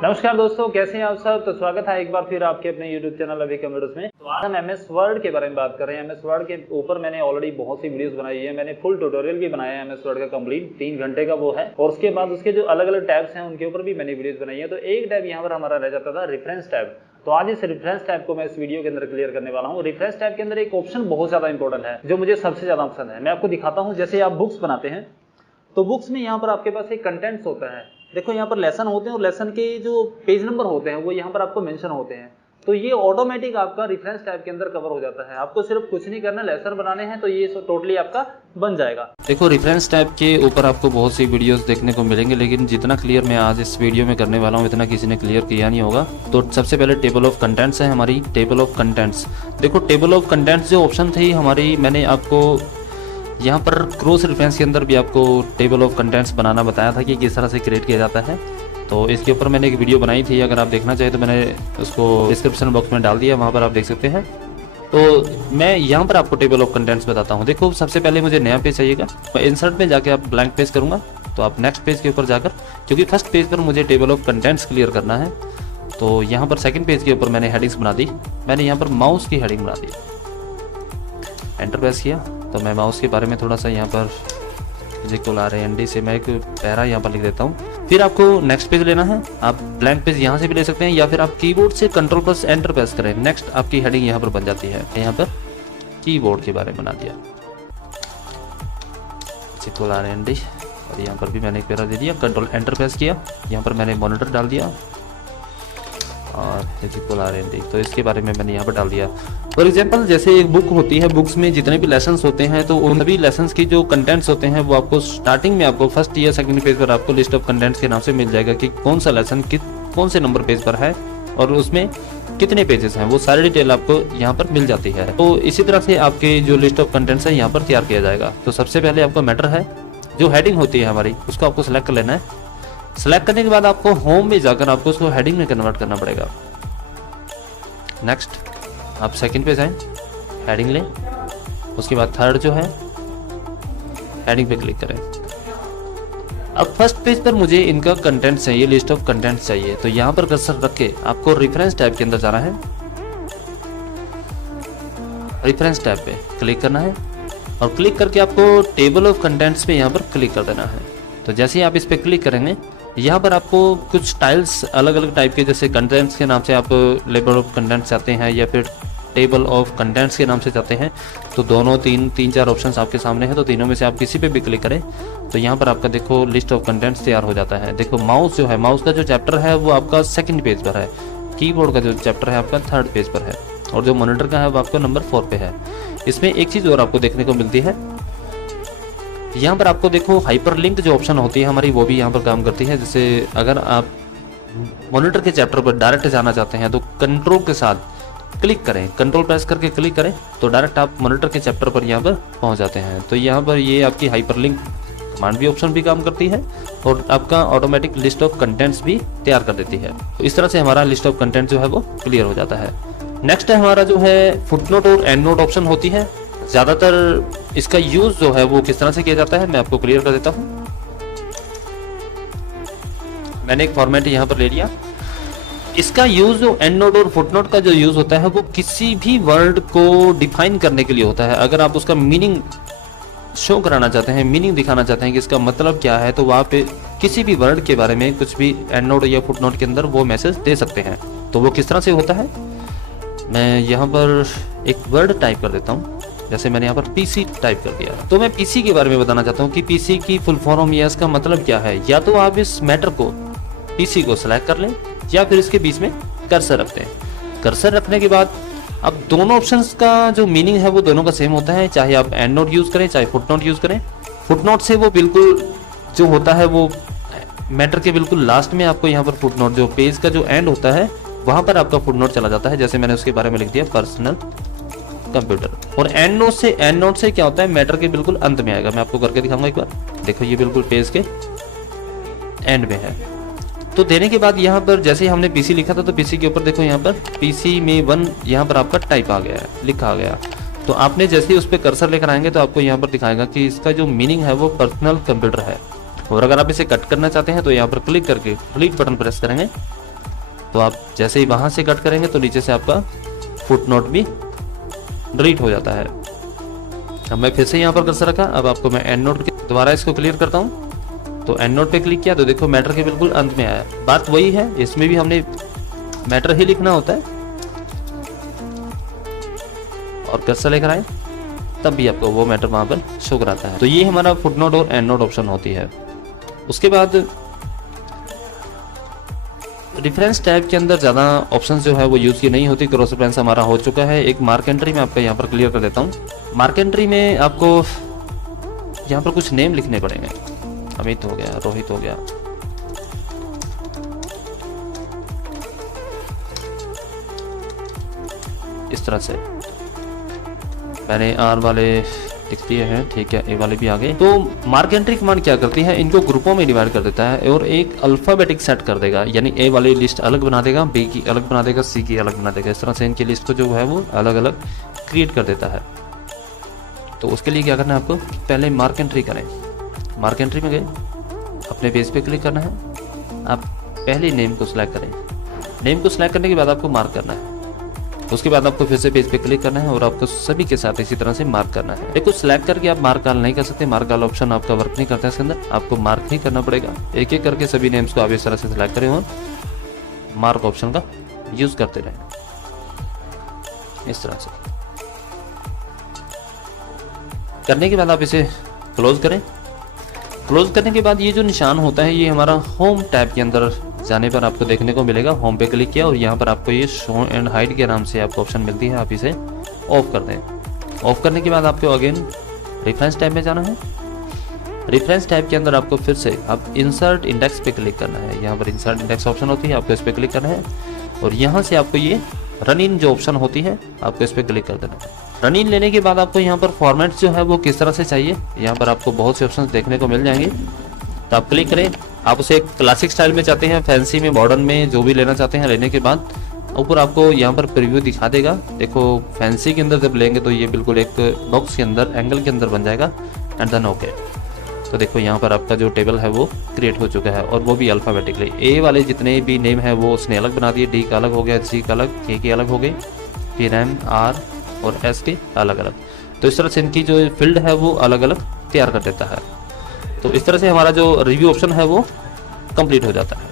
नमस्कार दोस्तों, कैसे हैं आप सब। तो स्वागत है एक बार फिर आपके अपने YouTube चैनल अभी कंप्यूटर्स में। तो आज हम MS वर्ड के बारे में बात कर रहे हैं। MS वर्ड के ऊपर मैंने ऑलरेडी बहुत सी वीडियोस बनाई है। मैंने फुल ट्यूटोरियल भी बनाया है MS वर्ड का कंप्लीट 3 घंटे का वो है। और उसके बाद उसके जो अलग अलग टैब्स हैं उनके ऊपर भी मैंने वीडियोस बनाई है। तो एक टैब यहाँ पर हमारा रह जाता था रेफरेंस टैब। तो आज इस रेफरेंस टैब को मैं इस वीडियो के अंदर क्लियर करने वाला हूँ। रेफरेंस टैब के अंदर एक ऑप्शन बहुत ज्यादा इंपॉर्टेंट है जो मुझे सबसे ज्यादा पसंद है। मैं आपको दिखाता हूँ। जैसे आप बुक्स बनाते हैं तो बुक्स में यहाँ पर आपके पास एक कंटेंट्स होता है। देखो यहाँ पर लेसन होते हैं और लेसन के जो पेज नंबर होते हैं वो यहाँ पर आपको मेंशन होते हैं। तो ये ऑटोमेटिक आपका रेफरेंस टैब के अंदर कवर हो जाता है। आपको सिर्फ कुछ नहीं करना, लेसन बनाने हैं तो ये टोटली आपका बन जाएगा। देखो रेफरेंस टैब के ऊपर आपको बहुत सी वीडियोस देखने को मिलेंगे, लेकिन जितना क्लियर मैं आज इस वीडियो में करने वाला हूँ इतना किसी ने क्लियर किया नहीं होगा। तो सबसे पहले टेबल ऑफ कंटेंट्स है हमारी। टेबल ऑफ कंटेंट्स, देखो टेबल ऑफ कंटेंट्स जो ऑप्शन थी हमारी, मैंने आपको यहाँ पर क्रॉस रेफरेंस के अंदर भी आपको टेबल ऑफ कंटेंट्स बनाना बताया था कि किस तरह से क्रिएट किया जाता है। तो इसके ऊपर मैंने एक वीडियो बनाई थी, अगर आप देखना चाहें तो मैंने उसको डिस्क्रिप्शन बॉक्स में डाल दिया, वहाँ पर आप देख सकते हैं। तो मैं यहाँ पर आपको टेबल ऑफ कंटेंट्स बताता हूँ। देखो सबसे पहले मुझे नया पेज चाहिएगा। मैं इंसर्ट में जाके आप ब्लैंक पेज करूँगा तो आप नेक्स्ट पेज के ऊपर जाकर, क्योंकि फर्स्ट पेज पर मुझे टेबल ऑफ कंटेंट्स क्लियर करना है, तो यहाँ पर सेकंड पेज के ऊपर मैंने हेडिंग्स बना दी। मैंने यहाँ पर माउस की हेडिंग बना दी, एंटर प्रेस किया। तो मैं माउस के बारे में थोड़ा सा यहाँ पर RND से मैं एक पैरा यहाँ पर लिख देता हूँ। फिर आपको नेक्स्ट पेज लेना है। आप ब्लैंक पेज यहाँ से भी ले सकते हैं या फिर आप कीबोर्ड से कंट्रोल प्लस एंटर प्रेस करें। नेक्स्ट आपकी हेडिंग यहाँ पर बन जाती है। यहाँ पर कीबोर्ड के बारे में बना दिया RND, और यहाँ पर भी मैंने एक पैरा दे दिया। कंट्रोल एंटर प्रेस किया, यहाँ पर मैंने मॉनिटर डाल दिया और RND, तो इसके बारे में मैंने यहाँ पर डाल दिया। फॉर एग्जांपल जैसे एक बुक होती है, बुक्स में जितने भी लेसन्स होते हैं तो उन सभी लेसन्स की जो कंटेंट्स होते हैं वो आपको स्टार्टिंग में आपको फर्स्ट या सेकंड पेज पर आपको लिस्ट ऑफ कंटेंट्स के नाम से मिल जाएगा कि कौन सा लेसन कौन से नंबर पेज पर है और उसमें कितने पेजेस हैं, वो सारी डिटेल आपको यहाँ पर मिल जाती है। तो इसी तरह से आपके जो लिस्ट ऑफ कंटेंट्स है यहाँ पर तैयार किया जाएगा। तो सबसे पहले आपको मैटर है, जो हेडिंग होती है हमारी उसको आपको सेलेक्ट कर लेना है। सेलेक्ट करने के बाद आपको होम में जाकर आपको उसको हेडिंग में कन्वर्ट करना पड़ेगा। नेक्स्ट आप सेकंड पे जाएं, हेडिंग लें, उसके बाद थर्ड जो है हेडिंग पे क्लिक करें। अब फर्स्ट पेज पर मुझे इनका कंटेंट चाहिए, लिस्ट ऑफ कंटेंट्स चाहिए। तो यहाँ पर कर्सर रख के आपको रेफरेंस टैब के अंदर जाना है। रेफरेंस टैब पे क्लिक करना है और क्लिक करके आपको टेबल ऑफ कंटेंट्स पे यहाँ पर क्लिक कर देना है। तो जैसे ही आप इस पे क्लिक करेंगे, यहाँ पर आपको कुछ टाइल्स अलग अलग टाइप के, जैसे कंटेंट्स के नाम से आप लेबल ऑफ कंटेंट्स चाहते हैं या फिर टेबल ऑफ कंटेंट्स के नाम से चाहते हैं, तो दोनों तीन चार ऑप्शंस आपके सामने हैं। तो तीनों में से आप किसी पे भी क्लिक करें तो यहाँ पर आपका देखो लिस्ट ऑफ कंटेंट्स तैयार हो जाता है। देखो माउस जो है, माउस का जो चैप्टर है वो आपका सेकंड पेज पर है, कीबोर्ड का जो चैप्टर है आपका थर्ड पेज पर है, और जो मॉनिटर का है वो आपका नंबर 4 पे है। इसमें एक चीज़ और आपको देखने को मिलती है, यहाँ पर आपको देखो हाइपरलिंक जो ऑप्शन होती है हमारी वो भी यहाँ पर काम करती है। जैसे अगर आप मॉनिटर के चैप्टर पर डायरेक्ट जाना चाहते हैं तो कंट्रोल के साथ क्लिक करें, कंट्रोल प्रेस करके क्लिक करें तो डायरेक्ट आप मॉनिटर के चैप्टर पर यहाँ पर पहुँच जाते हैं। तो यहाँ पर ये आपकी हाइपरलिंक कमांड भी ऑप्शन भी काम करती है और आपका ऑटोमेटिक लिस्ट ऑफ कंटेंट्स भी तैयार कर देती है। तो इस तरह से हमारा लिस्ट ऑफ कंटेंट जो है वो क्लियर हो जाता है। नेक्स्ट है हमारा जो है फुटनोट और एंड नोट ऑप्शन होती है। ज़्यादातर इसका यूज जो है वो किस तरह से किया जाता है मैं आपको क्लियर कर देता हूँ। मैंने एक फॉर्मेट यहाँ पर ले लिया। इसका यूज जो एंड नोट और फुटनोट का जो यूज होता है वो किसी भी वर्ड को डिफाइन करने के लिए होता है। अगर आप उसका मीनिंग शो कराना चाहते हैं, मीनिंग दिखाना चाहते हैं कि इसका मतलब क्या है, तो वहाँ पे किसी भी वर्ड के बारे में कुछ भी एंड नोट या फुटनोट के अंदर वो मैसेज दे सकते हैं। तो वो किस तरह से होता है, मैं यहाँ पर एक वर्ड टाइप कर देता हूँ। जैसे मैंने यहाँ पर PC टाइप कर दिया, तो मैं PC के बारे में बताना चाहता हूँ कि PC की फुल फॉर्म या इसका मतलब क्या है। या तो आप इस मैटर को PC को सिलेक्ट कर लें या फिर इसके बीच में कर्सर रखते हैं। कर्सर रखने के बाद अब दोनों ऑप्शंस का जो मीनिंग है वो दोनों का सेम होता है, चाहे आप एंड नोट यूज करें चाहे फुट नोट यूज करें। फुट नोट से वो बिल्कुल जो होता है वो मैटर के बिल्कुल लास्ट में आपको यहाँ पर फुट नोट, जो पेज का जो एंड होता है वहां पर आपका फुट नोट चला जाता है। जैसे मैंने उसके बारे में लिख दिया पर्सनल कंप्यूटर। और एंड नोट से क्या होता है, मैटर के बिल्कुल अंत में आएगा। मैं आपको करके दिखाऊंगा एक बार। देखो ये बिल्कुल पेज के एंड में है। तो देने के बाद यहाँ पर जैसे हमने PC लिखा था तो PC के ऊपर देखो यहाँ पर PC में 1 यहाँ पर आपका टाइप आ गया है, लिखा आ गया। तो आपने जैसे ही उस पर कर्सर लेकर आएंगे तो आपको यहाँ पर दिखाएगा कि इसका जो मीनिंग है वो पर्सनल कंप्यूटर है। और अगर आप इसे कट करना चाहते हैं तो यहाँ पर क्लिक करके डिलीट बटन प्रेस करेंगे तो आप जैसे ही वहाँ से कट करेंगे तो नीचे से आपका फुट नोट भी डिलीट हो जाता है। अब मैं फिर से यहाँ पर कर्सर रखा, अब आपको मैं एंड नोट दोबारा इसको क्लियर करता हूँ। तो एंड नोट पे क्लिक किया तो देखो मैटर के बिल्कुल अंत में आया। बात वही है, इसमें भी हमने मैटर ही लिखना होता है और कर्सर लेकर आए तब भी आपको वो मैटर वहाँ पर शो कराता है। तो ये हमारा फुट नोट और एंड नोट ऑप्शन होती है। उसके बाद रेफरेंस टैब के अंदर ज़्यादा ऑप्शंस जो है वो यूज़ की नहीं होती। क्रॉस रेफरेंस हमारा हो चुका है। एक मार्क एंट्री में आपका यहाँ पर क्लियर कर देता हूँ। मार्क एंट्री में आपको यहाँ पर कुछ नेम लिखने पड़ेंगे। अमित हो गया, रोहित हो गया, इस तरह से मैंने आर वाले लिख दिए हैं, ठीक है, ए वाले भी आ गए। तो मार्क एंट्री कमांड क्या करती है, इनको ग्रुपों में डिवाइड कर देता है और एक अल्फाबेटिक सेट कर देगा। यानी ए वाली लिस्ट अलग बना देगा, बी की अलग बना देगा, सी की अलग बना देगा। इस तरह से इनकी लिस्ट को जो है वो अलग अलग क्रिएट कर देता है। तो उसके लिए क्या करना है आपको, पहले मार्क एंट्री करें। मार्क एंट्री में गए, अपने पेज पे क्लिक करना है। आप पहले नेम को सिलेक्ट करें। नेम को सिलेक्ट करने के बाद आपको मार्क करना है। उसके बाद आपको फिर से पेज पे क्लिक करना है और आपको सभी के साथ इसी तरह से मार्क करना है। देखो सिलेक्ट करके आप मार्क कॉल नहीं कर सकते, मार्क कॉल ऑप्शन आपका वर्क नहीं करता है इसके अंदर, आपको मार्क ही करना पड़ेगा। एक एक करके सभी नेम्स को आप इस तरह से सिलेक्ट करें और मार्क ऑप्शन का यूज करते रहें इस तरह से। करने के बाद आप इसे क्लोज करें। क्लोज करने के बाद ये जो निशान होता है ये हमारा होम टैब के अंदर जाने पर आपको देखने को मिलेगा। होम पे क्लिक किया और यहाँ पर आपको ये शो एंड हाइड के नाम से आपको ऑप्शन मिलती है, आप इसे ऑफ कर दें। ऑफ करने के बाद आपको अगेन रेफरेंस टैब में जाना है। रेफरेंस टैब के अंदर आपको फिर से आप इंसर्ट इंडेक्स पे क्लिक करना है। यहाँ पर इंसर्ट इंडेक्स ऑप्शन होती है, आपको इस पर क्लिक करना है और यहाँ से आपको ये रन इन जो ऑप्शन होती है आपको इस पर क्लिक कर देना है। रन इन लेने के बाद आपको यहाँ पर फॉर्मेट जो है वो किस तरह से चाहिए, यहाँ पर आपको बहुत से ऑप्शन देखने को मिल जाएंगे। तो आप क्लिक करें, आप उसे क्लासिक स्टाइल में चाहते हैं, फैंसी में, मॉडर्न में, जो भी लेना चाहते हैं। लेने के बाद ऊपर आपको यहाँ पर प्रीव्यू दिखा देगा। देखो फैंसी के अंदर जब लेंगे तो ये बिल्कुल एक बॉक्स के अंदर एंगल के अंदर बन जाएगा एंड देन ओके। तो देखो यहाँ पर आपका जो टेबल है वो क्रिएट हो चुका है और वो भी अल्फाबेटिकली। ए वाले जितने भी नेम है वो उसने अलग बना दिए, डी का अलग हो गया, जी का अलग, के के अलग हो गए, फिर एम, आर और एस के अलग अलग। तो इस तरह से इनकी जो फील्ड है वो अलग अलग तैयार कर देता है। तो इस तरह से हमारा जो रिव्यू ऑप्शन है वो कंप्लीट हो जाता है।